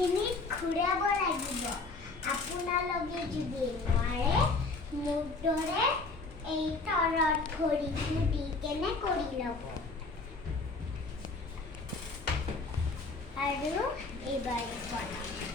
এইখিনি ঘূৰাব লাগিব আপোনালোকে যদি নোৱাৰে মোৰ দৰে এই তলত ঘড়ীটো দি কেনে কৰি ল'ব আৰু এইবাৰ বনাম